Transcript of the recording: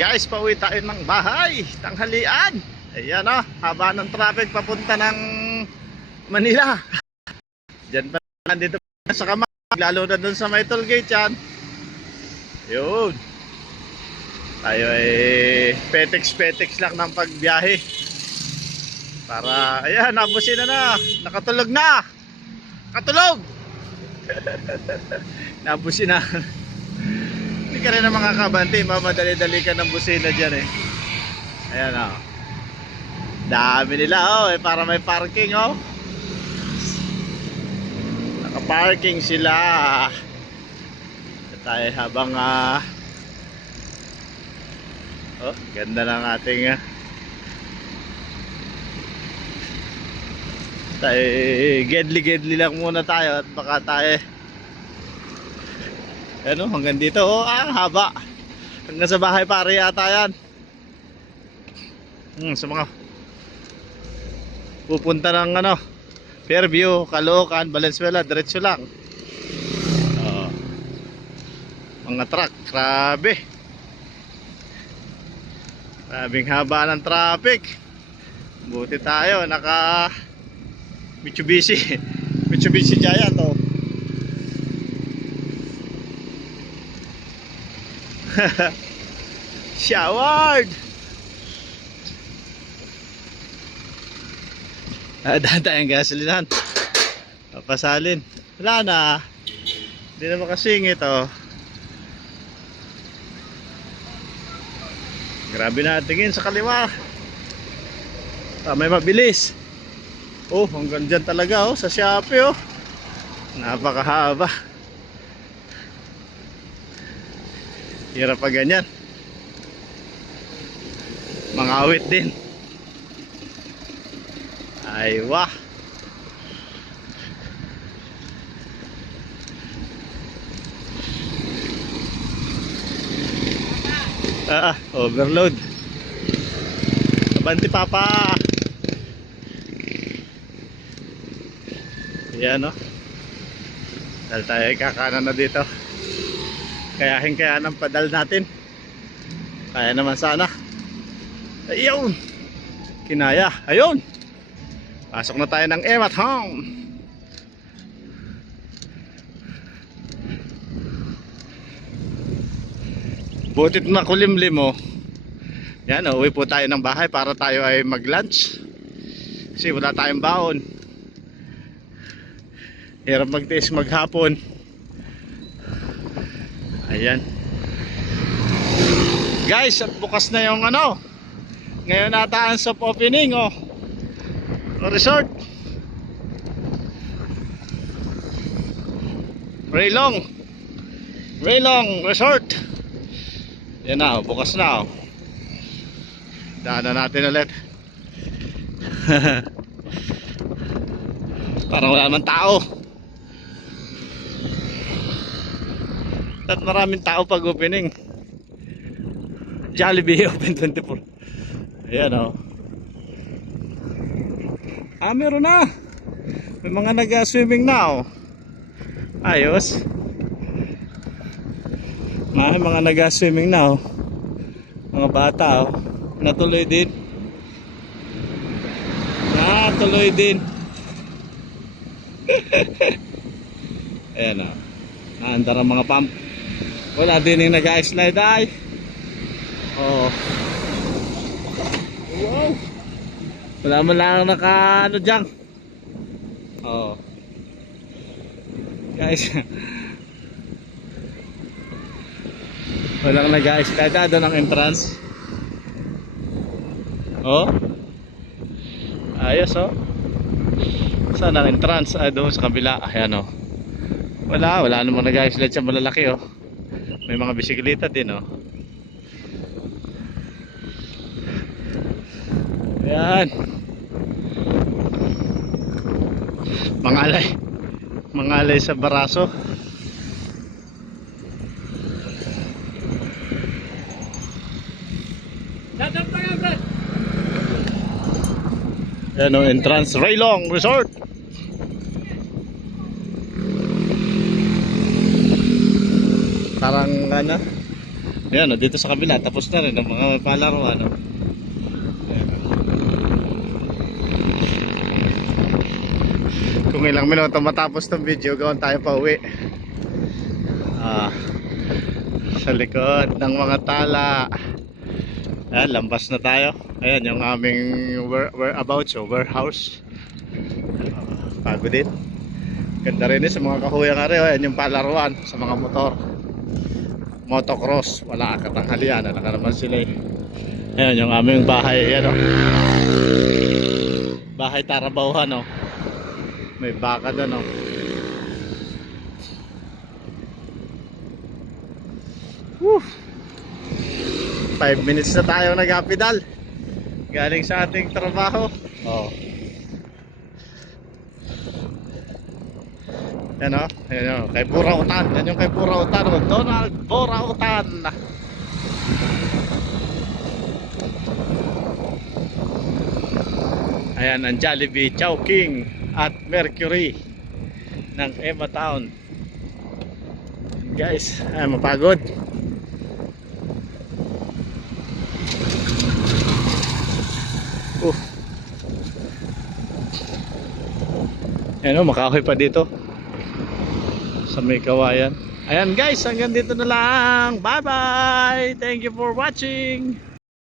Guys, pauwi tayo ng bahay, tanghalian. Ayan o, haba ng traffic papunta ng Manila. Diyan pa dito sa Kamag, lalo na dun sa may toll gate yan. Yun. Tayo ay petex lang ng pagbiyahe. Para, ayan, nabusin na. Nakatulog na. Katulog! Nabusin na. Hindi ka rin na makakabante, mamadali-dali ka ng busina dyan eh. Ayan o. Dami nila oh, para may parking oh. Naka-parking sila. Tayo habang oh, ganda ng ating tayo, gedli lang muna tayo at baka tayo ano, hanggang dito oh, haba hanggang sa bahay pare yata yan. Sa mga pupunta ng ano, Fairview, Caloocan, Valenzuela, diretso lang. Mga truck, grabe. Grabing haba ng traffic. Buti tayo naka Mitsubishi Giant oh. Showered. Dahan tayong gasolinahan. Papasalin. Wala na. Hindi na makasingit oh. Grabe na tingin sa kaliwa. May mabilis. Oh, hanggang dyan talaga oh, sa Shopee oh. Napakahaba. Hirap pa ganyan. Mga awit din. Ay wah. Overload. Abanti papa. Yan o. Dahil tayo kakanan na dito. Kayahin ng padal natin. Kaya naman sana. Ayun. Kinaya. Ayun. Pasok na tayo ng M at home. Butit na kulimlim oh. Yan, uwi po tayo ng bahay para tayo ay mag lunch. Kasi wala tayong baon. Hirap magtiis maghapon. Ayan guys, at bukas na yung ano, ngayon nata ang soft opening oh, resort Railong Resort. Yan na, bukas na oh. Daanan natin ulit. Parang wala naman tao. At maraming tao pag opening. Jollibee open 24. Ayan oh. Meron na. May mga nag-swimming na oh. Ayos. May mga nag-swimming na oh. Mga bata oh. Natuloy din. Ayan oh. Naandar ang mga pump. Wala din yung nag-slide ay. Oh. Wow. Wala mo lang naka ano dyan. Oh. Guys. Walang nag-slide doon ang entrance. Oh. Ayos oh. Saan ang entrance? Doon sa kabila. Ayan oh. Wala namang nag-slide sa malalaki oh. May mga bisikleta din oh. Ayan. Mangalay sa baraso. Ayan oh, entrance Railong Resort. Parang ano, Ayan, dito sa kabila, tapos na rin ang mga palaruan. Ayan. Kung ilang minuto matapos tong video, gawin tayo pa uwi. Sa likod ng mga tala. Ayan, lampas na tayo. Ayan, yung aming whereabouts o warehouse. Pagod din. Ganda rin sa mga kahuyang ari. Ayan yung palaruan sa mga motor. Motocross. Wala katanghalian. Naka naman sila eh. Ayan yung aming bahay. Ayan o. Bahay Tarabauhan o. May baka doon o. 5 minutes na tayo nag-apidal galing sa ating trabaho. Yan o, yan o, kay Burautan. Yan yung kay Burautan, Donald Burautan. Ayan ang Jollibee, Chowking at Mercury ng Emma Town. Guys, ay mapagod. Ayan o, makahoy pa dito sa may kawayan. Ayan guys, hanggang dito na lang. Bye bye. Thank you for watching.